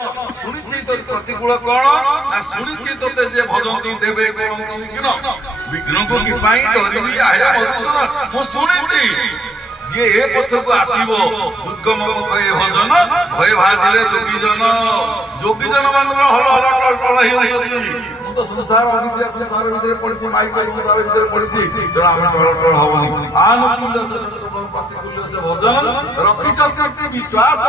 শুনিছি তোর প্রতিকূল কোণ না শুনিছি তোতে যে ভজନ୍ତି দেবে করନ୍ତି বিঘ্ন বিঘ্নକୁ কি ପାଇଁ ଡରିବି ଆହେ ମଧୁସୂଦନ ମୁଁ ଶୁଣିଛି ଯିଏ ଏ ପଥକୁ ଆସିବ ଦୁର୍ଗମ ପଥ ଏ ଭଜନ ଭୟ ଭାଜିଲେ ଯୋଗୀଜନ ମାନଙ୍କର ହଳ ହଳ ଟଳ ହେଉଛନ୍ତି। ମୁଁ ତ ସଂସାର ଅବିଦ୍ୟା ସଂସାର ଭିତରେ ପଡିଛି ମାଇକ ସଂସାର ଭିତରେ ପଡିଛି ତେଣୁ ଆମେ ଟଳ ଟଳ ହବନି। ଆନୁକୂଲ୍ୟ ସେ ପ୍ରତିକୂଲ୍ୟ ସେ ଭଜନ ରଖିଛନ୍ତି ବିଶ୍ୱାସ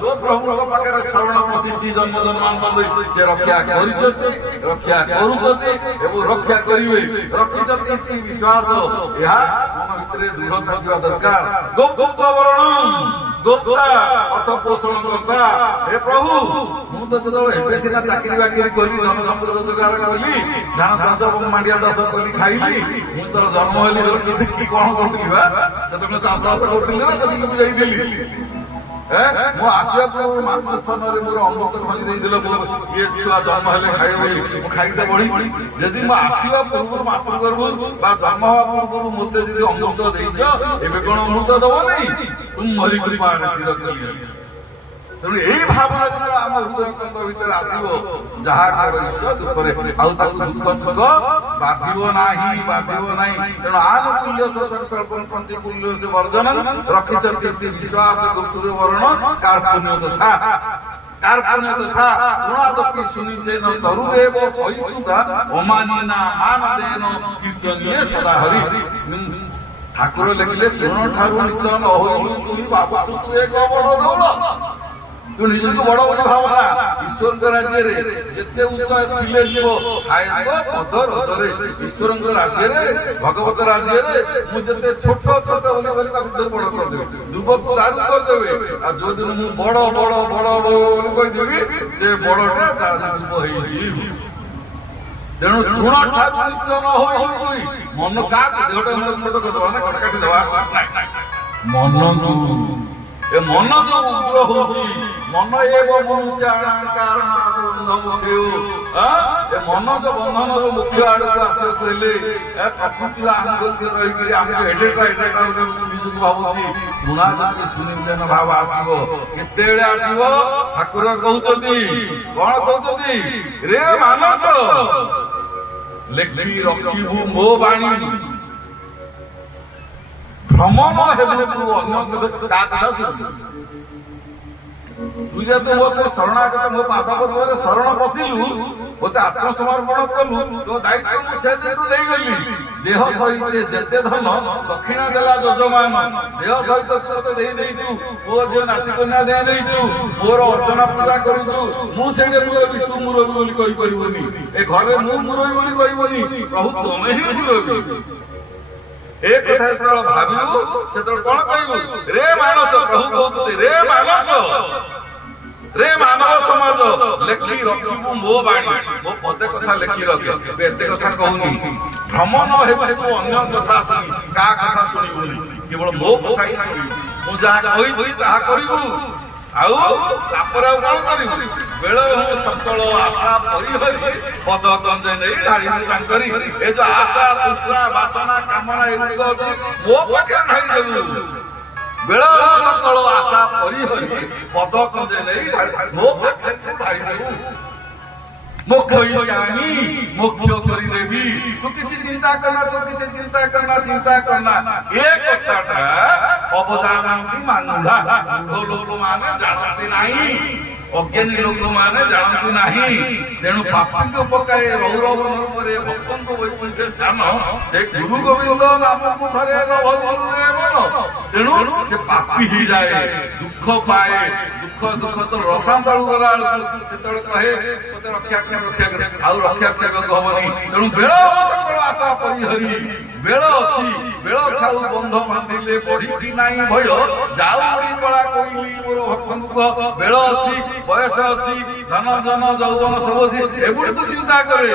ଯୋଉ ପ୍ରଭୁଙ୍କ ପାଖରେ ଶରଣ ପଶିଛି ଜନ୍ମ ଜନ୍ମାନ୍ତରରେ ସେ ରକ୍ଷା କରିଛନ୍ତି ରକ୍ଷା କରୁଛନ୍ତି ଏବଂ ରକ୍ଷା କରିବେ। ରଖିଛନ୍ତି ବିଶ୍ୱାସ ଏହା ମନ ଭିତରେ ଦୃଢ଼ତା ଥିବା ଦରକାର। ଗୋପ୍ତ ବରଣ ଗୋପ୍ତା ଅର୍ଥ ପୋଷଣ କର୍ତ୍ତା ହେ ପ୍ରଭୁ ମୁଁ ତ ଯେତେବେଳେ ଏବେ ସିନା ଚାକିରି ବାକିରି କଲି ଧନ ସମ୍ପତ୍ତି ରୋଜଗାର କଲି ଧାନ ଚାଷ ଏବଂ ମାଣ୍ଡିଆ ଚାଷ କରି ଖାଇଲି ମୁଁ ଯେତେବେଳେ ଜନ୍ମ ହେଲି କି କଣ କରୁଥିଲି ବା ସେତେବେଳେ ଚାଷ ବାସ କରୁଥିଲି ନା ସେଠିକୁ ଯାଇଥିଲି। ମୁଁ ଆସିବା ପୂର୍ବରୁ ମାତୃସ୍ଥାନରେ ମୋର ଅମୃତ ଖଞ୍ଜି ଦେଇଥିଲେ ଇଏ ଛୁଆ ଜନ୍ମ ହେଲେ ଖାଇବ ବୋଲି ମୁଁ ଖାଇତେ ବଢିଛି। ଯଦି ମୁଁ ଆସିବା ପୂର୍ବରୁ ମାତୃଗର୍ଭରୁ ବା ଜନ୍ମ ହେବା ପୂର୍ବରୁ ମୋତେ ଯଦି ଅମୃତ ଦେଇଛ ଏବେ କଣ ଅମୃତ ଦବନି ତୁମ ମରି କୃପା ତେଣୁ ଏଇ ଭାବନା ଯେତେବେଳେ ଆମ ହୃଦୟକନ୍ଦ ଭିତରେ ଆସିବ ଯାହା କର ଈଶ୍ୱର ଦୁଃଖରେ ଆଉ ତାକୁ ଦୁଃଖ ସୁଖ ବାଧିବ ନାହିଁ। ତେଣୁ ଆନୁକୂଲ୍ୟ ସେ ସଂକଳ୍ପ ପ୍ରତିକୂଲ୍ୟ ସେ ବର୍ଜନ ରଖିଛନ୍ତି ବିଶ୍ୱାସ ଗୁପ୍ତୁର ବରଣ କାର୍ପଣ୍ୟ ତଥା ଗୁଣାଦପି ଶୁଣିଛେ ନ ତରୁରେବ ସହିତୁଦା ଅମାନିନା ମାନ ଦେନ କୀର୍ତ୍ତନୀୟ ସଦା ହରି। ଠାକୁର ଲେଖିଲେ ତୃଣ ଠାରୁ ନିଚ ନ ହୋଇଲୁ ତୁଇ ଭାବୁଛୁ ତୁ ଏକ ବଡ ଦୌଲ ତୁ ନିଜକୁ ବଡ ବୋଲି ଭାବନା। ଈଶ୍ୱରଙ୍କ ରାଜ୍ୟରେ ଯେତେ ଉଚ୍ଚ ଥିଲେ ଯିବ ଖାଇବ ପଦ ରଜରେ ଈଶ୍ୱରଙ୍କ ରାଜ୍ୟରେ ଭଗବତ ରାଜ୍ୟରେ ମୁଁ ଯେତେ ଛୋଟ ବୋଲି ବୋଲି ତାକୁ ବଡ କରିଦେବି ଦୁବକୁ ଦାରୁ କରିଦେବେ। ଆଉ ଯୋଉଦିନ ମୁଁ ବଡ ବୋଲି କହିଦେବି ସେ ବଡଟା ଦୁବ ହେଇଯିବ। ତେଣୁ ତୃଣ ଠାରୁ ନିଚ ନ ହୋଇ ମନ କାହାକୁ ଦେହଟା ଛୋଟ କରିଦେବା ନା କଟା କାଟିଦେବା ମନକୁ ଏ ମନ ଯୋଉ ଉଗ୍ର ହଉଛି ମନ ଏବ ମନୁଷ୍ୟ ଏ ମନ ଯୋଉ ବନ୍ଧନର ମୁଖ୍ୟ ଆଡକୁ ଆସିବାକୁ ହେଲେ ପ୍ରକୃତିର ଆନୁଗତ୍ୟ ରହିକରି ଆମେ ଏଡେଟା ନିଜକୁ ଭାବୁଛି ଗୁଣାଦପି ଶୁଣିଛେନ ଭାବ ଆସିବ। କେତେବେଳେ ଆସିବ ଠାକୁର କହୁଛନ୍ତି କଣ କହୁଛନ୍ତି ରେ ମାନସ ଲେଖି ରଖିବୁ ମୋ ବାଣୀ ଭ୍ରମଣ ହେବୁ ତୁ ଅନ୍ୟ କଥା ଶୁଣୁ। ତୁ ଯେହେତୁ ମୋତେ ଶରଣାଗତ ମୋ ପାଦ ପଦ୍ମରେ ଶରଣ ପଶିଲୁ ମୋତେ ଆତ୍ମସମର୍ପଣ କଲୁ ତୋ ଦାୟିତ୍ୱ ମୁଁ ସେ ଯେହେତୁ ନେଇଗଲି ଦେହ ସହିତ ଯେତେ ଧନ ଦକ୍ଷିଣା ଦେଲା ଯଜମାନ ଦେହ ସହିତ ତୁ ମୋତେ ଦେଇଛୁ ପୁଅ ଝିଅ ନାତି କନ୍ୟା ଦେଇଛୁ ମୋର ଅର୍ଚ୍ଚନା ପୂଜା କରିଛୁ ମୁଁ ସେଇଠି ମୁରବି ତୁ ମୁରବି ବୋଲି କହିପାରିବୁନି ଏ ଘରେ ମୁଁ ମୁରବି ବୋଲି କହିବନି ପ୍ରଭୁ ତମେ ହିଁ ମୁରବି। ଏ କଥା ଯେତେବେଳେ ଭାବିବୁ ସେତେବେଳେ କଣ କହିବୁ ରେ ମାନସ ପ୍ରଭୁ କହୁଛନ୍ତି ରେ ମାନବ ସମାଜ ଲେଖି ରଖିବୁ ମୋ ବାଣୀ ମୋ ପଦେ କଥା ଲେଖି ରଖେ ଏତେ କଥା କହୁନି ଭ୍ରମଣ ହେବୁ ତୁ ଅନ୍ୟ କଥା ଶୁଣି କାହା କଥା ଶୁଣିବୁନି କେବଳ ମୋ କଥା ହିଁ ଶୁଣିବୁ ମୁଁ ଯାହା କହିବି ତାହା କରିବୁ। ଆଉ ତାପରେ ଆଉ କଣ କରିବୁ ବେଳ ସକଳ ଆଶା ପରିହରି ପଦ କଞ୍ଜେ ନେଇ ଢାଳିବୁ ତାଙ୍କରି ଏ ଯୋଉ ଆଶା ତୃଷ୍ଣା ବାସନା କାମନା ଏଗୁଡିକ ଅଛି ମୋ ପାଖରେ ଢାଳିଦେବୁ। ବେଳ ସକଳ ଆଶା ପରିହରି ପଦ କଞ୍ଜେ ନେଇ ମୋ ପାଖରେ ଢାଳିଦେବୁ। ମୋକ୍ଷ ଜାଣି ମୋକ୍ଷ କରିଦେବି ତୁ କିଛି ଚିନ୍ତା କରନା ଏ କଥାଟା ଅବଜାନନ୍ତି ମାଙ୍ଗୁଢା ମୂଢ ଲୋକମାନେ ଜାଣନ୍ତି ନାହିଁ ଅଜ୍ଞାନୀ ଲୋକମାନେ ଜାଣନ୍ତି ନାହିଁ। ତେଣୁ ପାପୀଙ୍କୁ ପକାଏ ରୌରବ ରୂପରେ ଭକ୍ତଙ୍କ ବୈକୁଣ୍ଠ ସ୍ଥାନ ସେ ଗୁରୁ ଗୋବିନ୍ଦ ନାମକୁ ଥରେ ତେଣୁ ସେ ପାପୀ ହେଇଯାଏ ଦୁଃଖ ପାଏ ଦୁଃଖ ତ ରସାନ୍ତଳୁ ଗଲା ବେଳକୁ ସେତେବେଳେ କହେ ମତେ ରକ୍ଷା କରେ ଆଉ ରକ୍ଷା କରିବାକୁ ହବନି। ତେଣୁ ବେଳ ସକଳ ଆଶା ପରିହରି ବେଳ ଅଛି ବେଳ ଥାଉ ବନ୍ଧ ବାନ୍ଧିଲେ ବଢିବି ନାହିଁ ଭୟ ଯାଉ କଳା କହିଲି ମୋର ଭକ୍ତଙ୍କୁ ବେଳ ଅଛି ବୟସ ଅଛି ଧନ ଜନ ଯୌବନ ସବୁ ଅଛି ଏଗୁଡି ତୁ ଚିନ୍ତା କରେ।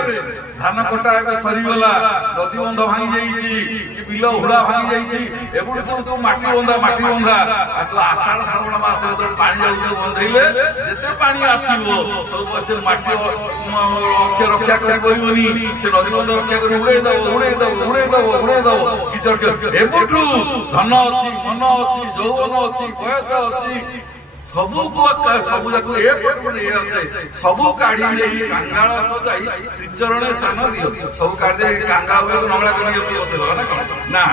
ଧାନ କଟା ଏବେ ସରିଗଲା ନଦୀ ବନ୍ଧ ଭାଙ୍ଗି ଯାଇଛି ବିଲ ହୁଡା ଭାଙ୍ଗି ଯାଇଛି ଏଗୁଡି ତୁ ମାଟି ବନ୍ଧା ଆଉ ତୁ ଆଷାଢ ଶ୍ରାବଣ ମାସରେ ଯେତେବେଳେ ପାଣି ଯାଉଛି ବନ୍ଧେଇଲେ ଯେତେ ପାଣି ଆସିବ ସବୁ ସେ ମାଟି ଅକ୍ଷୟ ରକ୍ଷା କରିପାରିବନି ସେ ନଦୀ ବନ୍ଧ ରକ୍ଷା କରି ଉଡେଇ ଦବ କିଛି ଏବେଠୁ ଧନ ଅଛି ମନ ଅଛି ଯୌବନ ଅଛି ବୟସ ଅଛି ସବୁ ଯାକୁ ଏ ପଟକୁ ନେଇ ଆସେ ସବୁ କାଢି ନେଇ କାଙ୍ଗାଳ ସଜାଇ ଶ୍ରୀଚରଣେ ସ୍ଥାନ ଦିଅ ସବୁ କାଢି ଦେଇ କାଙ୍ଗା ଉପରେ ନଙ୍ଗଳା କରି ବସେଇଦବା ନା କଣ ନା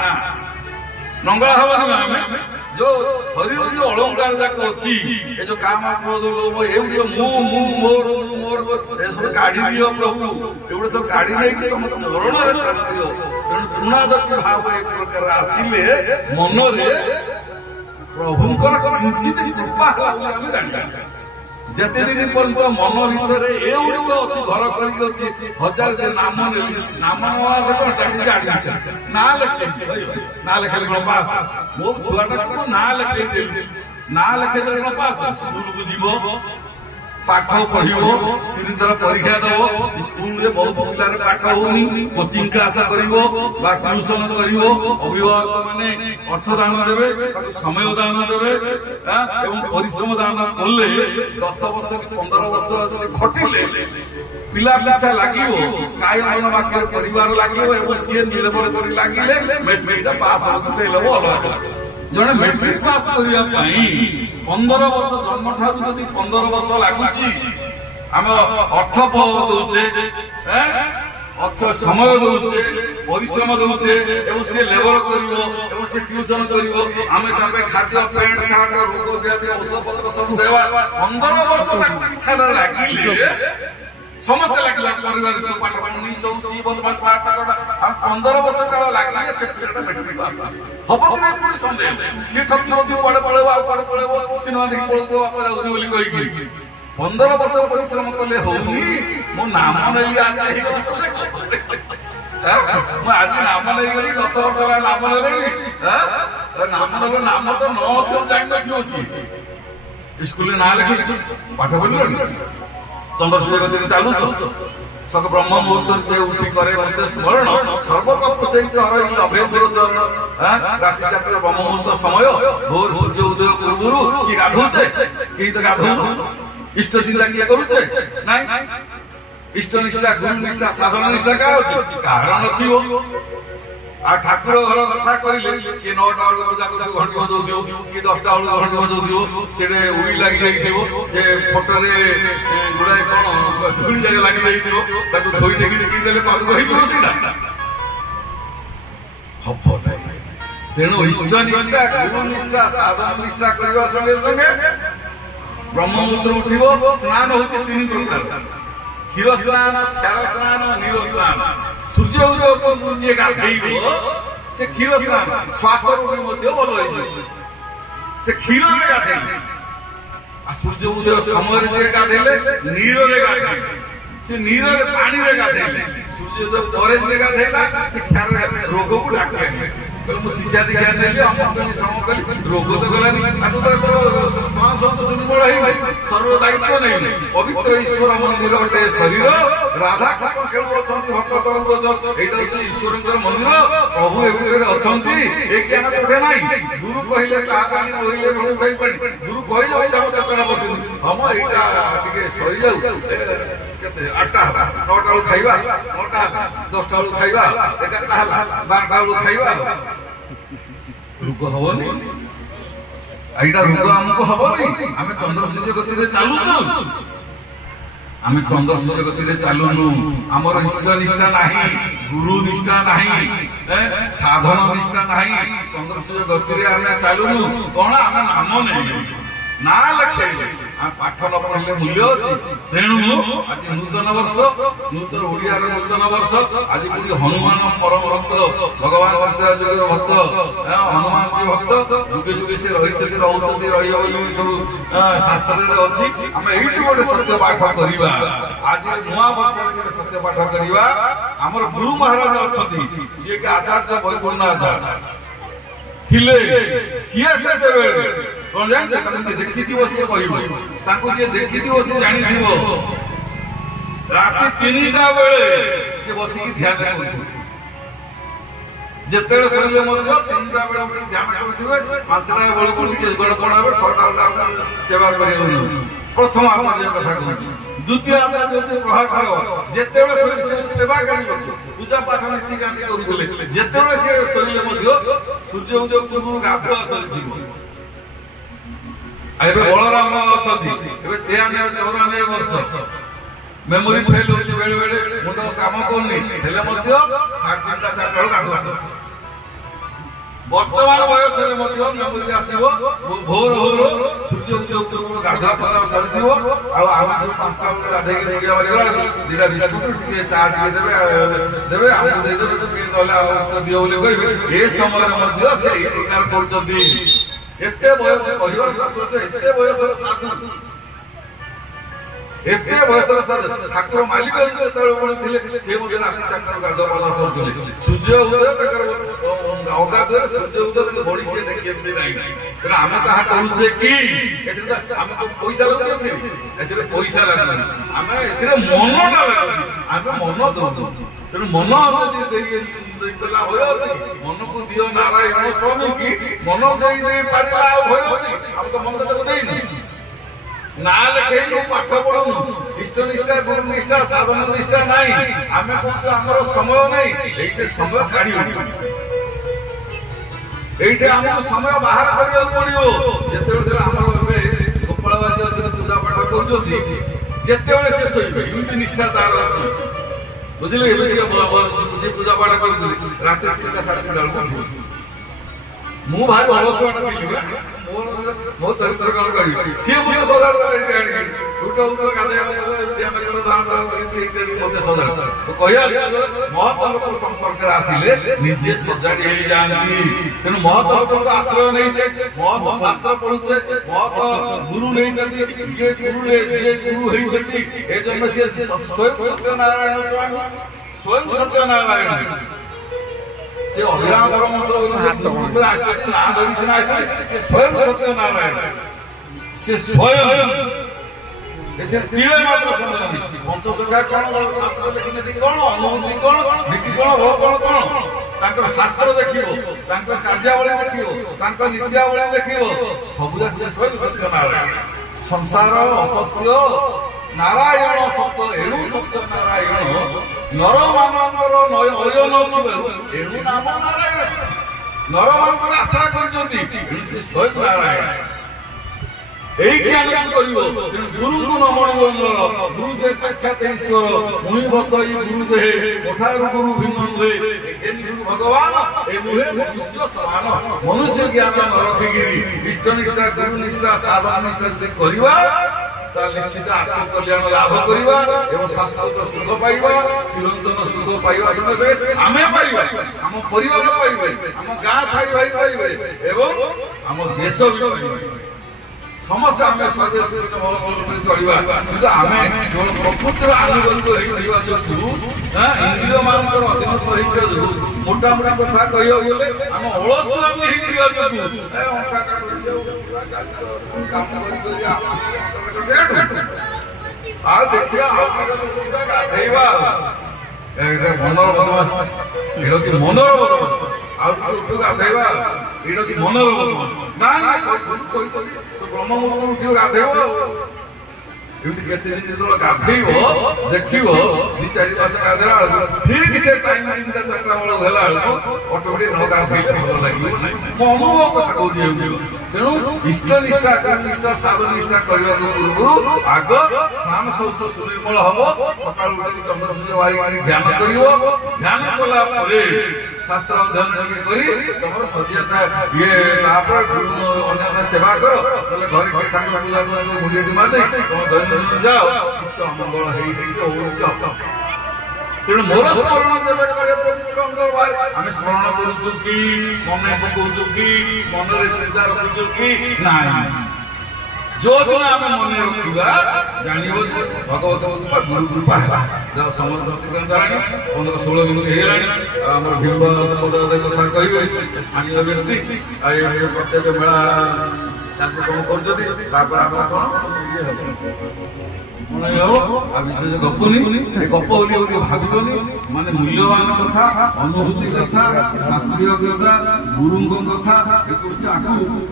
ନଙ୍ଗଳା ହବ ନା ଆମେ ଯୋଉ ଶରୀର ଯୋଉ ଅଳଙ୍କାର ଯାକ ଅଛି ଏ ଯୋଉ କାମ ମୋର ଏସବୁ କାଢି ଦିଅ ପ୍ରଭୁ ଏଗୁଡା ସବୁ କାଢି ନେଇକି ତମ ସ୍ମରଣରେ ସ୍ଥାନ ଦିଅ ତେଣୁ ତୃଣାଦତି ଭାବ ଏ ପ୍ରକାର ଆସିଲେ ମନରେ ପ୍ରଭୁଙ୍କର କିଞ୍ଚିତ କୃପା ହେଲା ବୋଲି ଆମେ ଜାଣିବା ଯେତେ ଦିନ ପର୍ଯ୍ୟନ୍ତ ମନ ଭିତରେ ଏଗୁଡିକ ଅଛି ଘର କରିକି ଅଛି ହଜାର ନାମ ନାମ ନେବା ନାଁ ଲେଖେଇଲି କଣ ପାସ୍ ମୋ ଛୁଆଟାକୁ ନାଁ ଲେଖେଇଦେଲି ନାଁ ଲେଖେଇଦେଲେ କଣ ପାସ୍ ସ୍କୁଲକୁ ଯିବ ପାଠ ପଢିବ 3 ଥର ପରୀକ୍ଷା ଦବ ସ୍କୁଲରେ ବହୁତ ପିଲାରେ ପାଠ ହଉନି କୋଚିଂ କ୍ଲାସ କରିବ ବା ଟ୍ୟୁସନ କରିବ ଅଭିଭାବକ ମାନେ ଅର୍ଥ ଦାନ ଦେବେ ତାକୁ ସମୟ ଦାନ ଦେବେ ଏବଂ ପରିଶ୍ରମ ଦାନ କଲେ 10 ବର୍ଷ 15 ବର୍ଷ ଯଦି ଖଟିଲେ ପିଲା ପିଛା ଲାଗିବ କାୟ ଅନ ବାକ୍ୟରେ ପରିବାର ଲାଗିବ ଏବଂ ସିଏ ନିର୍ଭର କରି ଲାଗିଲେ ମେଟ୍ରିକଟା ପାସ୍ ହେଲେ ଅଲଗା ଜଣେ ମେଟ୍ରିକ ପାସ୍ କରିବା ପାଇଁ 15 ବର୍ଷ ଜନ୍ମ ଠାରୁ ଯଦି 15 ବର୍ଷ ଲାଗୁଛି ଆମେ ଅର୍ଥ ଦଉଛେ ଅର୍ଥ ସମୟ ଦଉଛେ ପରିଶ୍ରମ ଦଉଛେ ଏବଂ ସେ ଲେବର କରିବ ଏବଂ ସେ ଟ୍ୟୁସନ କରିବ ଆମେ ତାପରେ ଖାଦ୍ୟ ପ୍ୟାଣ୍ଟ ସାର୍ଟ ରୋଗ ବ୍ୟାଧି ଔଷଧ ପତ୍ର ସବୁ ଦେବା 15 ବର୍ଷ ତାକୁ ପିଛାଟା ଲାଗିଲେ ସମସ୍ତେ ଲାଗିଲା ପରିବାର ପାଠ ପଢୁନି ଶୋଉଛି ବଦମାସ ପାଠ 15 ବର୍ଷ କାଳ ଲାଗିଲେ ସେ ପିଲାଟା ମେଟ୍ରିକ ପାସ୍ ହବ କି ନାହିଁ ପୁଣି ସନ୍ଦେହ ସିଏ ଠକି କୁଆଡେ ପଳେଇବ ଆଉ କୁଆଡେ ପଳେଇବ ସିନେମା ଦେଖି ପଳେଇବ ବାପା ଯାଉଛି ବୋଲି କହିକି 15 ବର୍ଷ ପରିଶ୍ରମ କଲେ ହଉନି ମୁଁ ନାମ ନେଲି ଆଜି ହେଇଗଲା ମୁଁ ଆଜି ନାମ ନେଇଗଲି 10 ବର୍ଷ ହେଲା ନାମ ନେଲେଣି ନାମ ନେବ ନାମ ତ ନ ଜାଣିନଥିବ ସିଏ ସ୍କୁଲରେ ନାଁ ଲେଖେଇଛୁ ପାଠ ପଢିଲଣି ଚନ୍ଦ୍ରସୂର୍ଯ୍ୟ ଗତିରେ ଚାଲୁଛ ସକ ବ୍ରହ୍ମ ମୁହୂର୍ତ୍ତରେ ଉଠି କରେ ମତେ ସ୍ମରଣ ସର୍ବପାପ ସେଇ ତର ଲଭେ ମୋର ଚରଣ ରାତି 4ଟା ବ୍ରହ୍ମ ମୁହୂର୍ତ୍ତ ସମୟ ଭୋର ସୂର୍ଯ୍ୟ ଉଦୟ ପୂର୍ବରୁ କି ଗାଧଉଛେ କେହି ତ ଗାଧଉନୁ ଇଷ୍ଟ ଚିନ୍ତା କିଏ କରୁଛେ ନାଇଁ ଇଷ୍ଟ ନିଷ୍ଠା ଗୁରୁ ନିଷ୍ଠା ସାଧନ ନିଷ୍ଠା କାହାର ଅଛି କାହାର ନଥିବ ଆଉ ଠାକୁର ଘର କଥା କହିଲେ କିଏ 9ଟା ବେଳକୁ ପୂଜା କରୁଥିବ ଘଣ୍ଟି ବଜଉଥିବ କିଏ 10ଟା ବେଳକୁ ଘଣ୍ଟି ବଜଉଥିବ ସେଠି ଉଡି ଲାଗି ଯାଇଥିବ ସେ ଫଟୋରେ ଗୁଡାଏ କଣ ଧୂଳି ଜାଗା ଲାଗି ଯାଇଥିବ ତାକୁ ଧୋଇ ଦେଇକି ନେଇ ଦେଲେ ପାଦୁକ ହେଇଯିବ ସେଇଟା ହବ ନାହିଁ ତେଣୁ ଇଷ୍ଟ ନିଷ୍ଠା ଗୁରୁ ନିଷ୍ଠା ସାଧନ ନିଷ୍ଠା କରିବା ସଙ୍ଗେ ସଙ୍ଗେ ବ୍ରହ୍ମ ମୁହୂର୍ତ୍ତରେ ଉଠିବ ସ୍ନାନ ହଉଛି 3 ପ୍ରକାର କ୍ଷୀର ସ୍ନାନ କ୍ଷାର ସ୍ନାନ ନୀର ସ୍ନାନ ସୂର୍ଯ୍ୟ ଉଦୟକୁ ଯିଏ ଗାଧେଇବ ସେ କ୍ଷୀର ସ୍ନାନ ଶ୍ୱାସ ରୋଗ ମଧ୍ୟ ଭଲ ହେଇଯିବ ସେ କ୍ଷୀରରେ ଗାଧେଇଲେ ଆଉ ସୂର୍ଯ୍ୟ ଉଦୟ ସମୟରେ ଯିଏ ଗାଧେଇଲେ ନୀରରେ ଗାଧେଇଲେ ସେ ନୀରରେ ପାଣିରେ ଗାଧେଇଲେ ସୂର୍ଯ୍ୟ ଉଦୟ ପରେ ଯିଏ ଗାଧେଇଲା ସେ କ୍ଷାର ରୋଗକୁ ଡାକି ଆଣିଲେ ମୁଁ ଶିକ୍ଷା ଦୀକ୍ଷା ନେଲି ଅମକ କଲି ସମକ କଲି ରୋଗ ତ ଗଲାନି ସୁନିର୍ବଳ ହେଇଗଲି ସର୍ବ ଦାୟିତ୍ୱ ନେଇଲି ପବିତ୍ର ଈଶ୍ୱର ମନ୍ଦିର ଗୋଟେ ଶରୀର ରାଧା କୃଷ୍ଣ ଖେଳୁଅଛନ୍ତି ଭକ୍ତ ଏଇଟା ହଉଛି ଈଶ୍ୱରଙ୍କର ମନ୍ଦିର ପ୍ରଭୁ ଏ ଭିତରେ ଅଛନ୍ତି ଏ ଜ୍ଞାନ କୋଠେ ନାହିଁ ଗୁରୁ କହିଲେ କାହାଣୀ କହିଲେ ଗୁରୁ କହିଲେ ତାଙ୍କ ଚେତନା ବସିନି ହଁ ମ ଏଇଟା ଟିକେ ସରିଯାଉ କେତେ 8ଟା ହେଲା 9ଟା ବେଳକୁ ଖାଇବା 9ଟା ହେଲା 10ଟା ବେଳକୁ ଖାଇବା 11ଟା ହେଲା 12ଟା ବେଳକୁ ଖାଇବା ରୋଗ ହବନି ଏଇଟା ରୋଗ ଆମକୁ ହବନି ଆମେ ଚନ୍ଦ୍ର ସୂର୍ଯ୍ୟ ଗତିରେ ଚାଲୁଛୁ ଆମେ ଚନ୍ଦ୍ର ସୂର୍ଯ୍ୟ ଗତିରେ ଚାଲୁନୁ ଆମର ଇଷ୍ଟ ନିଷ୍ଠା ନାହିଁ ଗୁରୁ ନିଷ୍ଠା ନାହିଁ ସାଧନ ନିଷ୍ଠା ନାହିଁ ଚନ୍ଦ୍ର ସୂର୍ଯ୍ୟ ଗତିରେ ଆମେ ଚାଲୁନୁ କଣ ଆମେ ନାମ ନେଇଲୁ ନାଁ ଲେଖେଇଲେ ଆମେ ପାଠ ନ ପଢିଲେ ମୂଲ୍ୟ ଅଛି ତେଣୁ ଆଜି ନୂତନ ବର୍ଷ ନୂତନ ଓଡିଆର ନୂତନ ବର୍ଷ ଆଜି ପୁଣି ହନୁମାନ ପରମ ଭକ୍ତ ଭଗବାନ ଯୁଗର ଭକ୍ତ ହନୁମାନଜୀ ଭକ୍ତ ଯୁଗେ ଯୁଗେ ସେ ରହିଛନ୍ତି ରହୁଛନ୍ତି ରହିବ ବୋଲି ସବୁ ଶାସ୍ତ୍ରରେ ଅଛି ଆମେ ଏଇଠି ଗୋଟେ ସତ୍ୟ ପାଠ କରିବା ଆଜି ନୂଆ ବର୍ଷରେ ଗୋଟେ ସତ୍ୟ ପାଠ କରିବା ଆମର ଗୁରୁ ମହାରାଜ ଅଛନ୍ତି ଯିଏକି ଆଚାର୍ଯ୍ୟ ବୈକୁଣ୍ଠ ଥିଲେ ସିଏ ସେତେବେଳେ କଣ ଜାଣିଛ ତାକୁ ଯିଏ ଦେଖିଥିବ ସିଏ କହିବ ତାଙ୍କୁ ଯିଏ ଦେଖିଥିବ ସିଏ ଜାଣିଥିବ ରାତି 3ଟା ବେଳେ ସେ ବସିକି ଧ୍ୟାନ କରୁଥିବ ଯେତେବେଳେ ଶୋଇଲେ ମଧ୍ୟ 3ଟା ବେଳେ ଉଠି ଧ୍ୟାନ କରୁଥିବେ 5ଟା ବେଳକୁ ଟିକେ ଗଡ଼ପଡ଼ ହେବେ 6ଟା ବେଳେ ସେବା କରିବାକୁ ପ୍ରଥମ ଆଚାର୍ଯ୍ୟ କଥା କହୁଛି ଦ୍ୱିତୀୟ ଆଚାର୍ଯ୍ୟ ଯଦି ପ୍ରଭାକର ଯେତେବେଳେ ଶୋଇଲେ ସେବା କରିବ ପୂଜା ପାଠ ନୀତିକାନ୍ତି କରୁଥିଲେ ଯେତେବେଳେ ସେ ଶୋଇଲେ ମଧ୍ୟ ସୂର୍ଯ୍ୟ ଉଦୟ ପୂର୍ବରୁ ଗାଧୁଆ ସରିଥିବ ଏବେ ବଳରାମ ଅଛନ୍ତି, ଏବେ 93-94 ବର୍ଷ, ମେମୋରି ଫେଲ ହଉଛି, ବେଳେ ବେଳେ ମୁଣ୍ଡ କାମ କରୁନି, ହେଲେ ମଧ୍ୟ 3:30-4ଟା ବେଳକୁ ଗାଧୁଆ। ବର୍ତ୍ତମାନ ବୟସରେ ମଧ୍ୟ ମେମୋରି ଆସିବ, ଭୋର ଭୋର ସୂର୍ଯ୍ୟ ଉଦୟ ଗାଧୁଆ ପାଧୁଆ ସରିଥିବ, ଆଉ ଆମେ 5ଟା ବେଳକୁ ଗାଧେଇକି ରେଡିଓ ଗଲାବେଳକୁ 2ଟା ବିସ୍କୁଟ ଟିକେ ଚା ଟିକେ ଦେବେ ଆମକୁ ଦେଇଦେବେ, ଟିକେ ନହେଲେ ଆଉ ଦିଅ ବୋଲି କହିବେ। ଏ ସମୟରେ ମଧ୍ୟ ସେ ଏଇ ପ୍ରକାର କରୁଛନ୍ତି। ଏତେ ବୟସ କହିବାର ଏତେ ବୟସର ସାଧୁ, ଏତେ ବୟସର ସାଧୁ ଠାକୁର ମାଲିକ ଯେତେବେଳେ ଥିଲେ ସେ ମଧ୍ୟ ରାତି 4ଟାରୁ ଗାଧୁଆ ପାଧୁଆ ସରୁଥିଲେ। ସୂର୍ଯ୍ୟ ଉଦୟ ତାଙ୍କର ଅଗାଧୁଆରେ ସୂର୍ଯ୍ୟ ଉଦୟ ବଢି କିଏ ଦେଖିବେ ନାହିଁ। ତେଣୁ ଆମେ ତାହା କରୁଛେ କି ଏଥିରେ ଆମେ ପଇସା ଲାଗୁଛି, ଏଥିରେ ପଇସା ଲାଗୁନି, ଆମେ ଏଥିରେ ମନଟା ଲାଗୁଛି, ଆମେ ମନ ଦଉଛୁ। ତେଣୁ ମନ ଯଦି ଦେଇଦେଲା ଭୟ ଅଛି, ମନକୁ ଦିଅ ନାରାୟଣ ସ୍ୱାମୀ କି ମନ ଦେଇ ପାରିଲା ଆଉ ଭୟ ଅଛି? ଆମେ ତ ମନ ତାକୁ ଦେଇନୁ, ନାଁ ଲେଖେଇନୁ, ପାଠ ପଢୁନୁ, ଇଷ୍ଟ ନିଷ୍ଠା ଗୁରୁ ନିଷ୍ଠା ସାଧନ ନିଷ୍ଠା ନାହିଁ। ଆମେ କହୁଛୁ ଆମର ସମୟ ନାହିଁ, ଏଇଠି ସମୟ କାଢି ଏଇଠି ଆମକୁ ସମୟ ବାହାର କରିବାକୁ ପଡିବ। ଯେତେବେଳେ ଆମର ଏବେ ଗୋପାଳବାଜି ଅଛନ୍ତି ପୂଜା ପାଠ କରୁଛନ୍ତି, ଯେତେବେଳେ ସେ ଶୋଇବେ ଏମିତି ନିଷ୍ଠା ତାର ଅଛି, ବୁଝିଲେ? ଏବେ ଟିକେ ପୂଜା ପାଠ କରୁଛନ୍ତି, ରାତି 3ଟା-3:30 ବେଳକୁ ଉଠିବ। ମୁଁ ଭାରି ଅଳସୁଆଟା ଥିଲି, ମୋ ଚରିତ୍ର କଣ କହିବି, ସିଏ ମୋତେ ସଜାଡ ମହତ ଲୋକ ସମ୍ପର୍କରେ ଆସିଲେ ନିଜେ ସଜାଡି ହେଇଯାଆନ୍ତି। ତେଣୁ ମହତ ଲୋକଙ୍କ ଆଶ୍ରୟ ନେଇଛେ, ମହତ ଶାସ୍ତ୍ର ପଢୁଛେ, ମହତ ଗୁରୁ ନେଇଛନ୍ତି, ଯିଏ ଗୁରୁ ହେଇଛନ୍ତି ଏ ଜନ୍ମ ସିଏ ସ୍ୱୟଂ ସତ୍ୟନାରାୟଣ ସ୍ୱାମୀ, ସ୍ୱୟଂ ସତ୍ୟନାରାୟଣ। ସେ ଅଭିରାମ ପରମହଂସ ନାଁ ଧରି ସିନା ଆସିଲେ, ସେ ସ୍ୱୟଂ ସତ୍ୟନାରାୟଣ, ସେ ସ୍ୱୟଂ। ଏଥିରେ ତିଳେ ମାତ୍ର ସନ୍ଦେହ ନାହିଁ। ପଞ୍ଚସଖା କଣ, ଶାସ୍ତ୍ର ଲେଖିଛନ୍ତି କଣ, ଅନୁଭୂତି କଣ, ନୀତି କଣ, ଭୋଗ କଣ, ତାଙ୍କର ଶାସ୍ତ୍ର ଦେଖିବ, ତାଙ୍କର କାର୍ଯ୍ୟାବଳୀ ଦେଖିବ, ତାଙ୍କ ନିତ୍ୟାବଳୀ ଦେଖିବ, ସବୁରା ସେ ସ୍ୱୟଂ ସତ୍ୟନାରାୟଣ। ସଂସାର ଅସତ୍ୟ, ନାରାୟଣ ସତ୍ୟ, ଏଣୁ ସତ୍ୟ ନାରାୟଣ। ନରମାନଙ୍କର ଅୟନ ଥିବାରୁ ଏଣୁ ନାମ ନାରାୟଣ। ନରମାନଙ୍କର ଆଶ୍ରା କରିଛନ୍ତି, ଏଣୁ ସେ ସ୍ୱୟଂ ନାରାୟଣ। এই জ্ঞান করিব গুরুଙ୍କୁ ନ ମଣିବ ନର। ଗୁରୁ ଯେ ସାକ୍ଷାତ ଈଶ୍ୱର, ମୁହିଁ ବସଇ ଗୁରୁ ଦେହେ, କୋଠାରୁ ଗୁରୁ ଭିନ୍ନ ନୁହେ। ଗୁରୁ ଭଗବାନ ଏ ନୁହେଁ ମନୁଷ୍ୟ ସମାନ। ମନୁଷ୍ୟ ଜ୍ଞାନ ନ ରଖିକିରି ଇଷ୍ଟ ନିଷ୍ଠା ଗୁରୁ ନିଷ୍ଠା ସାଧନ ନିଷ୍ଠା ଯଦି କରିବା, ତାହେଲେ ନିଶ୍ଚିତ ଆତ୍ମକଲ୍ୟାଣ ଲାଭ କରିବା ଏବଂ ଶାଶ୍ୱତ ସୁଖ ପାଇବା, ଚିରନ୍ତନ ସୁଖ ପାଇବା ସଙ୍ଗେ ଆମେ ପାଇବା, ଆମ ପରିବାର ପାଇବେ, ଆମ ଗାଁ ସାହି ଭାଇ ପାଇବେ ଏବଂ ଆମ ଦେଶ ବି ପାଇବେ। ସମସ୍ତେ ଆମେ ଚଳିବା, କିନ୍ତୁ ଆମେ କେବଳ ପ୍ରକୃତିର ଆନୁଗତ୍ୟ ହେଇଥିବା ଯୋଗୁଁ, ଇନ୍ଦ୍ରିୟ ମାନଙ୍କର ଅଧୀନତ୍ୱ ହେଇଥିବା ଯୋଗୁଁ, ମୋଟା ମୋଟା କଥା କହିବାକୁ ଗଲେ ଆମ ଅଳସୁଆ ବି ହେଇଥିବା ଯୋଗୁଁ ଆଉ ଦେଖିବା ଗାଧେଇବା, ମନର ବଦମାସ, ଏଇଟା କି ମନର ବଦମାସ। ଆଉ ଟିକେ ଗାଧେଇବା, ଏଇଟା କି ମନର ବଦମାସ। ନାଇଁ କହିଛନ୍ତି ବ୍ରହ୍ମମୁହୂର୍ତ୍ତ ଉଠିବ ଗାଧେଇବ। ଏମିତି କେତେ ଦିନ ଯେତେବେଳେ ଗାଧେଇବ ଦେଖିବ, 2-4 ମାସ ଗାଧେଇଲା ବେଳକୁ ଠିକ ସେ ଟାଇମ 3ଟା-4ଟା ବେଳକୁ ହେଲା ବେଳକୁ ଅଟୋମେଟିକ ନ ଗାଧେଇଲେ ଭଲ ଲାଗିବ। ମୋ ଅନୁଭବ କଥା କହୁଛି। ତେଣୁ ଇଷ୍ଟ ନିଷ୍ଠା ନିଷ୍ଠା ସାଧନ ନିଷ୍ଠା କରିବାକୁ ପୂର୍ବରୁ ଆଗ ସ୍ନାନ ଶୌଚ ସୁନିର୍ମଳ ହବ, ସକାଳୁ ଉଠିକି ଚନ୍ଦ୍ର ସୂର୍ଯ୍ୟ ବାହାରି ଧ୍ୟାନ କରିବ। ଧ୍ୟାନ କଲା ପରେ ଶାସ୍ତ୍ର ଅଧ୍ୟୟନ କରି ତମର ସଚେତା ତାପରେ ଅନ୍ୟାନ୍ୟ ସେବା କର, ନହେଲେ ଘରେ କିଏ ଠାକୁର ପୂଜା କରୁଛନ୍ତି ମୁଣ୍ଡିଆଟି ମାରିଦେଇ ତମ ଦୈନନ୍ଦିନ ଯାଅ, କିଛି ଅମଙ୍ଗଳ ହେଇକି। ତେଣୁ ମୋର ସ୍ମରଣ ଯେବେ କରେ ପବିତ୍ର ଅଙ୍ଗ ବାହାରେ, ଆମେ ସ୍ମରଣ କରୁଛୁ କି, ମନେ ପକଉଛୁ କି, ମନରେ ଚିନ୍ତା ରଖୁଛୁ କି ନାହିଁ? ଯୋଉଦିନ ଆମେ ମନେ ରଖିବା ଜାଣିବ ଯେ ଭଗବତ ଗୁରୁ କୃପା ହେଲା। ଯାହା ସମୟ ଅତିକ୍ରାନ୍ତ ହେଲାଣି, 15-16 ମିନିଟ୍ ହେଇଗଲାଣି। ଆଉ ଆମର ଭିମ୍ବ କଥା କହିବେ ସ୍ଥାନୀୟ ବ୍ୟକ୍ତି, ଆଉ ପ୍ରତ୍ୟେକ ମେଳା ତାଙ୍କୁ କଣ କରୁଛନ୍ତି, ତାପରେ ଆମର କଣ ଆଉ ବିଶେଷ ଗପୁନି, ଏ ଗପ ବୋଲି ଭାବିବନି। ମାନେ ମୂଲ୍ୟବାନ କଥା, ଅନୁଭୂତି କଥା, ଶାସ୍ତ୍ରୀୟ କଥା, ଗୁରୁଙ୍କ କଥା, ଆଗକୁ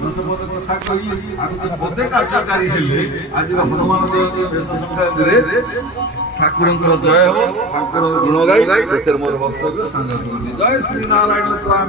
10 ପଦ କଥା କହିଲି। ଆଗକୁ ପଦେ କାର୍ଯ୍ୟକାରୀ ହେଲେ ଆଜିର ହନୁମାନ ଜୟନ୍ତୀ ବେଶ ସଂକ୍ରାନ୍ତିରେ ଠାକୁରଙ୍କର ଜୟ ହବ, ତାଙ୍କର ଗୁଣ ଗାଇ ଶେଷରେ ମୋର ବକ୍ତବ୍ୟ ସାଙ୍ଗ ଜୟ ଶ୍ରୀ ନାରାୟଣ ସ୍ୱାମୀ।